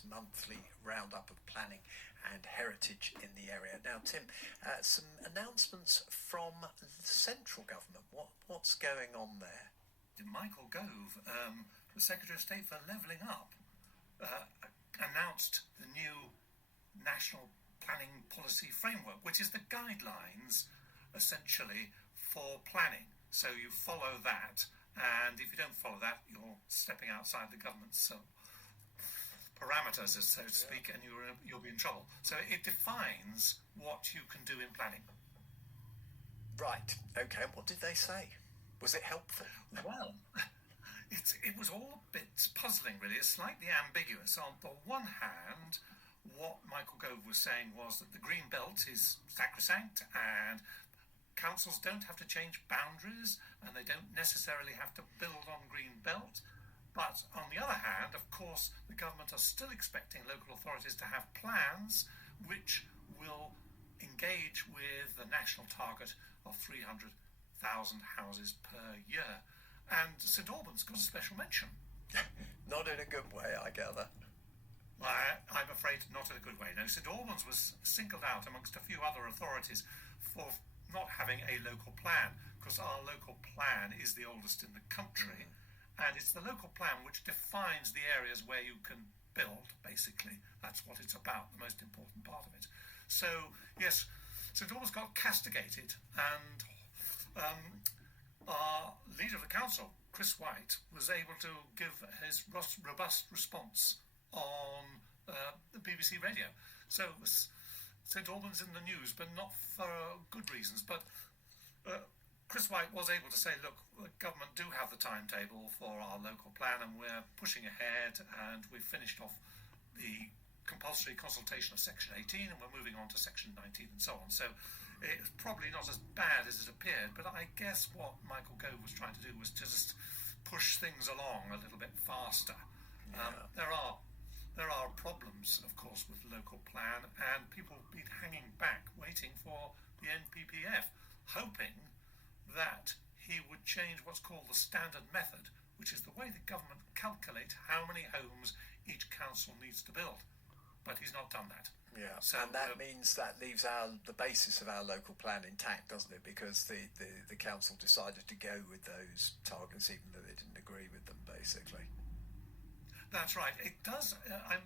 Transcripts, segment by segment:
Times monthly roundup of planning and heritage in the area. Now, Tim, some announcements from the central government. What's going on there? Michael Gove, the Secretary of State for Levelling Up, announced the new National Planning Policy Framework, which is the guidelines, essentially, for planning. So you follow that, and if you don't follow that, you're stepping outside the government's parameters, so to speak, and you'll be in trouble. So it defines what you can do in planning. Right. Okay. And what did they say? Was it helpful? Well, it was all a bit puzzling, really. It's slightly ambiguous. On the one hand, what Michael Gove was saying was that the green belt is sacrosanct and councils don't have to change boundaries and they don't necessarily have to build on green belt. But on the other hand, of course, the government are still expecting local authorities to have plans which will engage with the national target of 300,000 houses per year. And St Albans got a special mention. Not in a good way, I gather. Well, I'm afraid not in a good way. No, St Albans was singled out amongst a few other authorities for not having a local plan, because our local plan is the oldest in the country, and it's the local plan which defines the areas where you can build, basically. That's what it's about, the most important part of it. So, yes, St Albans got castigated, and our leader of the council, Chris White, was able to give his robust response on the BBC radio. So St Albans in the news, but not for good reasons. But Chris White was able to say, look, the government do have the timetable for our local plan and we're pushing ahead, and we've finished off the compulsory consultation of Section 18 and we're moving on to Section 19 and so on. So it's probably not as bad as it appeared, but I guess what Michael Gove was trying to do was to just push things along a little bit faster. Yeah. There are problems, of course, with the local plan, and people have been hanging back, waiting for the NPPF, hoping that he would change what's called the standard method, which is the way the government calculate how many homes each council needs to build. But he's not done that. Yeah, so, and that means that leaves the basis of our local plan intact, doesn't it? Because the council decided to go with those targets, even though they didn't agree with them, basically. That's right. It does,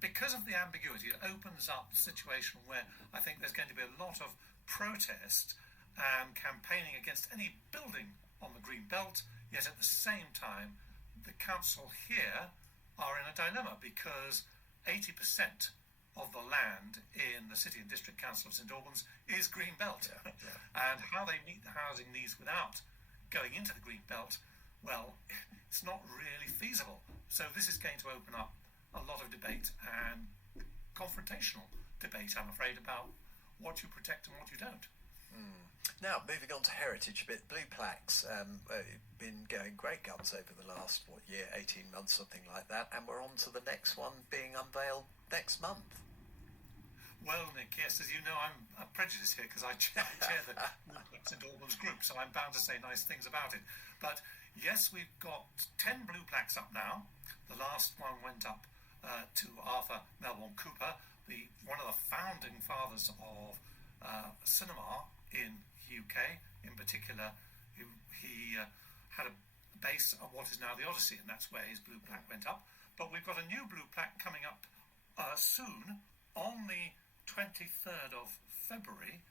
because of the ambiguity, it opens up a situation where I think there's going to be a lot of protest and campaigning against any building on the green belt, yet at the same time, the council here are in a dilemma because 80% of the land in the City and District Council of St Albans is green belt. Yeah. And how they meet the housing needs without going into the green belt, well, it's not really feasible. So this is going to open up a lot of debate and confrontational debate, I'm afraid, about what you protect and what you don't. Now, moving on to heritage a bit, blue plaques been going great guns over the last, 18 months, something like that, and we're on to the next one being unveiled next month. Well, Nick, yes, as you know, I'm prejudiced here because I chair the Blue Plaques St Albans group, so I'm bound to say nice things about it. But yes, we've got 10 blue plaques up now. The last one went up to Arthur Melbourne Cooper, one of the founding fathers of cinema in the UK. In particular, he had a base of what is now the Odyssey, and that's where his blue plaque went up. But we've got a new blue plaque coming up soon on the 23rd of February,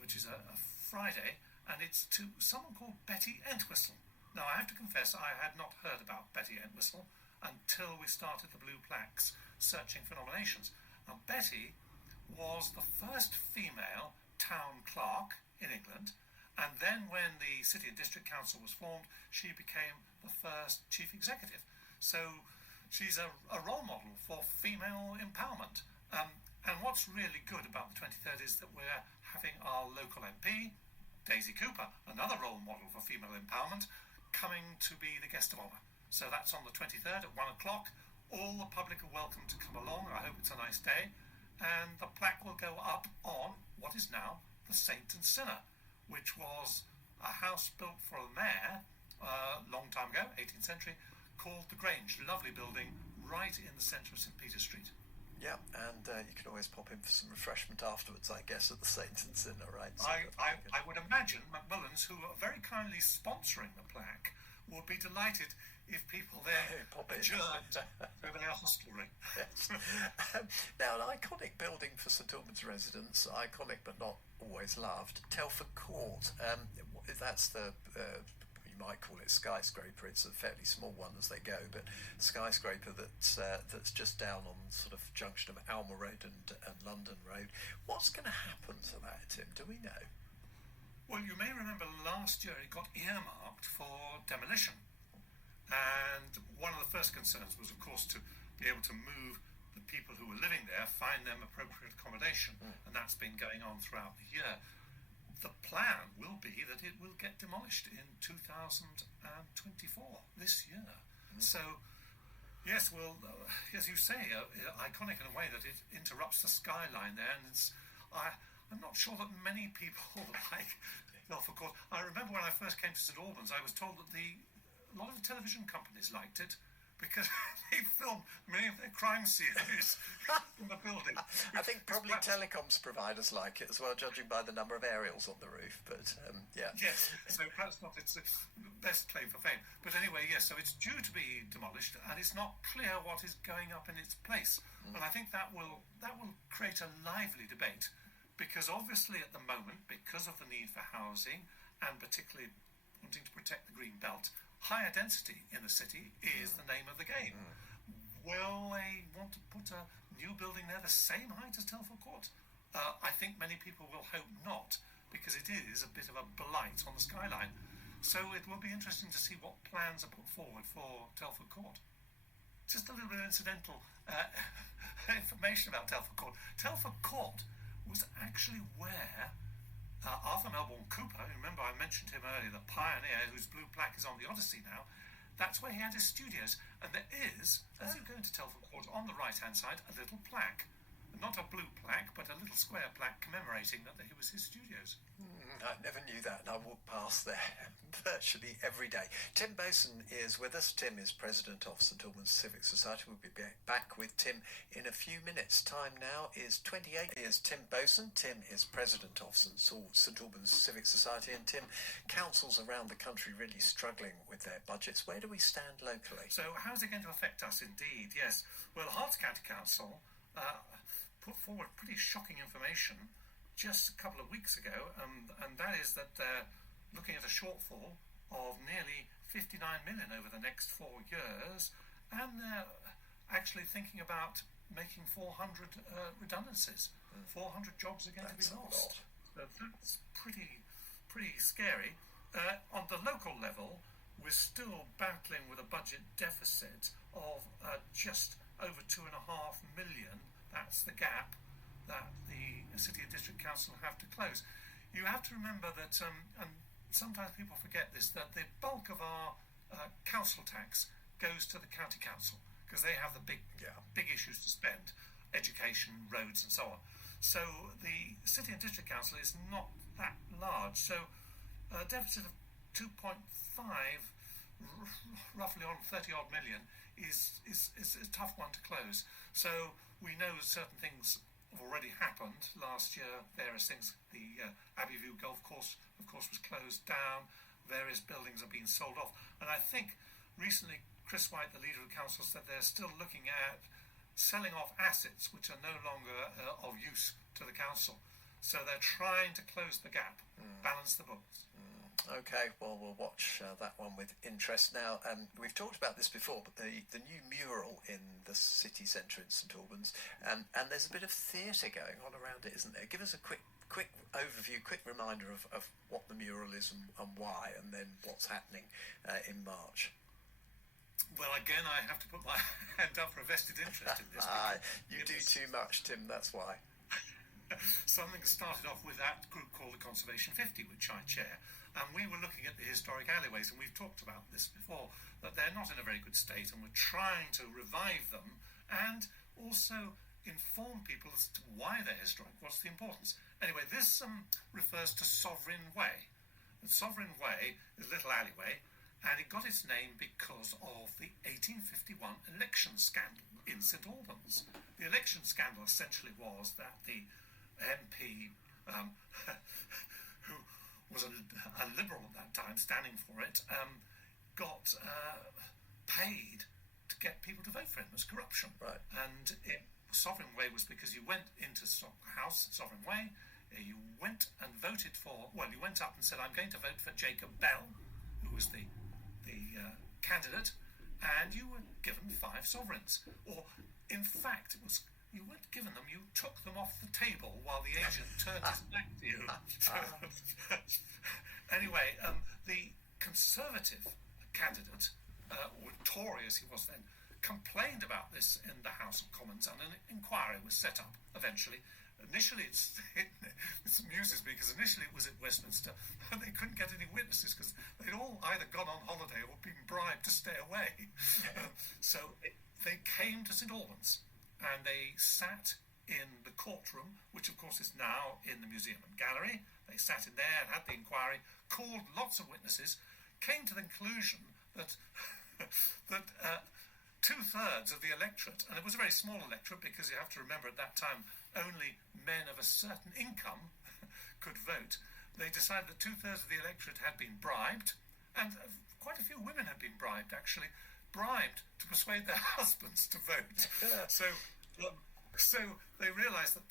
which is a Friday, and it's to someone called Betty Entwistle. Now, I have to confess, I had not heard about Betty Entwistle until we started the blue plaques searching for nominations. Now, Betty was the first female town clerk in England, and then when the City and District Council was formed, she became the first chief executive. So she's a role model for female empowerment. And what's really good about the 23rd is that we're having our local MP, Daisy Cooper, another role model for female empowerment, coming to be the guest of honour. So that's on the 23rd at 1 o'clock. All the public are welcome to come along. I hope it's a nice day. And the plaque will go up on what is now the Saint and Sinner, which was a house built for a mayor a long time ago, 18th century, called the Grange. Lovely building right in the centre of St Peter's Street. Yeah, and you can always pop in for some refreshment afterwards, I guess, at the Saint and Sinner, right? So I would imagine Macmillan's, who are very kindly sponsoring the plaque, will be delighted if people there adjourn to their hostelry. Yes. Now, an iconic building for St Albans residents, iconic but not always loved, Telford Court. That's the you might call it skyscraper. It's a fairly small one as they go, but skyscraper that's just down on sort of junction of Alma Road and London Road. What's going to happen to that, Tim? Do we know? Well, you may remember last year it got earmarked for demolition. And one of the first concerns was, of course, to be able to move the people who were living there, find them appropriate accommodation. And that's been going on throughout the year. The plan will be that it will get demolished in 2024, this year. So, yes, well, as you say, iconic in a way that it interrupts the skyline there. And I'm not sure that many people like Telford Court. I remember when I first came to St Albans, I was told that a lot of the television companies liked it because they filmed many of their crime series in the building. I think probably telecoms providers like it as well, judging by the number of aerials on the roof. But yeah. Yes, so perhaps not its best claim for fame. But anyway, yes, so it's due to be demolished, and it's not clear what is going up in its place. And I think that will create a lively debate, because obviously at the moment, because of the need for housing and particularly wanting to protect the green belt, higher density in the city is the name of the game. Will they want to put a new building there the same height as Telford Court? I think many people will hope not, because it is a bit of a blight on the skyline. So it will be interesting to see what plans are put forward for Telford Court. Just a little bit of incidental information about Telford Court. Telford Court was actually where Arthur Melbourne Cooper, remember I mentioned him earlier, the pioneer whose blue plaque is on the Odyssey now, that's where he had his studios. And there is, as you go into Telford Court, on the right-hand side, a little plaque. Not a blue plaque, but a little square plaque commemorating that it was his studios. I never knew that, and I walk past there virtually every day. Tim Boson is with us. Tim is president of St Albans Civic Society. We'll be back with Tim in a few minutes. Time now is 28. Here's Tim Boson. Tim is president of St Albans Civic Society, and Tim, councils around the country really struggling with their budgets. Where do we stand locally? So how is it going to affect us? Indeed, yes. Well, Herts County Council put forward pretty shocking information just a couple of weeks ago, and that is that they're looking at a shortfall of nearly 59 million over the next 4 years, and they're actually thinking about making 400 redundancies. 400 jobs are going to be lost. So that's pretty scary. On the local level, we're still battling with a budget deficit of just over 2.5 million. That's the gap that the City and District Council have to close. You have to remember that, and sometimes people forget this, that the bulk of our council tax goes to the county council, because they have the big issues to spend, education, roads and so on. So the City and District Council is not that large. So a deficit of 2.5, roughly on 30 odd million, is a tough one to close. So we know certain things have already happened. Last year, various things. The Abbeyview Golf Course, of course, was closed down. Various buildings are being sold off. And I think recently Chris White, the leader of the council, said they're still looking at selling off assets which are no longer of use to the council. So they're trying to close the gap, balance the books. Okay, well, we'll watch that one with interest. Now, we've talked about this before, but the new mural in the city centre in St Albans, and there's a bit of theatre going on around it, isn't there? Give us a quick overview, quick reminder of what the mural is and why, and then what's happening in March. Well, again, I have to put my hand up for a vested interest in this. You do too much, Tim, that's why. Something started off with that group called the Conservation 50, which I chair, and we were looking at the historic alleyways, and we've talked about this before, that they're not in a very good state, and we're trying to revive them and also inform people as to why they're historic, what's the importance. Anyway, this refers to Sovereign Way. And Sovereign Way is a little alleyway, and it got its name because of the 1851 election scandal. in St Albans. The election scandal essentially was that the MP, who was a Liberal at that time, standing for it, got paid to get people to vote for him as corruption. Right. And Sovereign Way was because you went into House at Sovereign Way, you went and voted for, well, you went up and said, I'm going to vote for Jacob Bell, who was the candidate, and you were given 5 sovereigns. Or, in fact, it was, you weren't given them, you took them off the table while the agent turned his back to you. Anyway, the Conservative candidate, or Tory as he was then, complained about this in the House of Commons, and an inquiry was set up eventually. Initially, this amuses me because initially it was at Westminster and they couldn't get any witnesses because they'd all either gone on holiday or been bribed to stay away. They came to St Albans and they sat in the courtroom, which of course is now in the Museum and Gallery. They sat in there and had the inquiry, called lots of witnesses, came to the conclusion that two-thirds of the electorate, and it was a very small electorate because you have to remember at that time only men of a certain income could vote. They decided that two-thirds of the electorate had been bribed, and quite a few women had been bribed, actually, bribed to persuade their husbands to vote. So they realised that,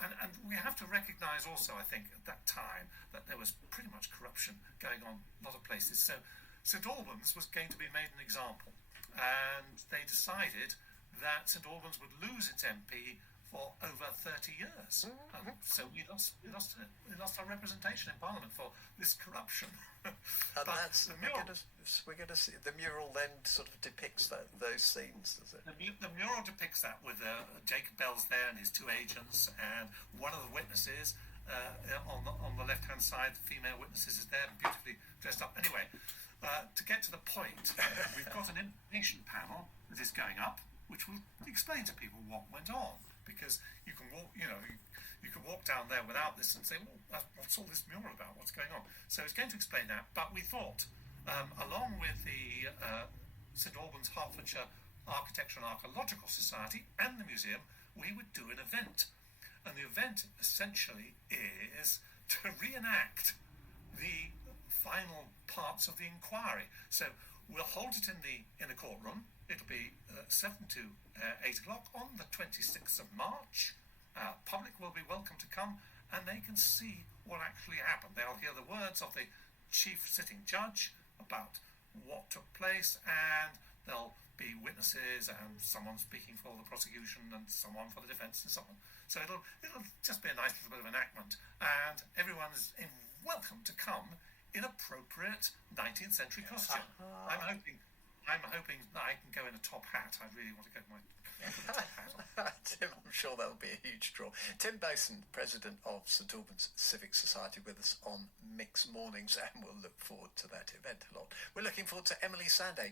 and we have to recognise also, I think, at that time, that there was pretty much corruption going on in a lot of places. So St Albans was going to be made an example. And they decided that St Albans would lose its MP for over 30 years. So we lost our representation in Parliament for this corruption. And we're going to see the mural then sort of depicts those scenes, does it? The mural depicts that with Jacob Bell's there and his 2 agents, and one of the witnesses on the left-hand side, the female witnesses is there and beautifully dressed up. Anyway. To get to the point, we've got an information panel that is going up, which will explain to people what went on. Because you can walk, you can walk down there without this and say, well, what's all this mural about? What's going on? So it's going to explain that. But we thought, along with the St Albans Hertfordshire Architecture and Archaeological Society and the museum, we would do an event. And the event essentially is to reenact the final parts of the inquiry. So we'll hold it in the courtroom. It'll be 7 to 8 o'clock on the 26th of March. Public will be welcome to come and they can see what actually happened. They'll hear the words of the chief sitting judge about what took place, and there'll be witnesses and someone speaking for the prosecution and someone for the defence and so on. So it'll just be a nice little bit of enactment, and everyone's welcome to come in appropriate 19th century costume. I'm hoping that I can go in a top hat. I really want to get my top hat on. Tim, I'm sure that'll be a huge draw. Tim Boson, President of St Albans Civic Society, with us on Mix Mornings, and we'll look forward to that event a lot. We're looking forward to Emily Sandé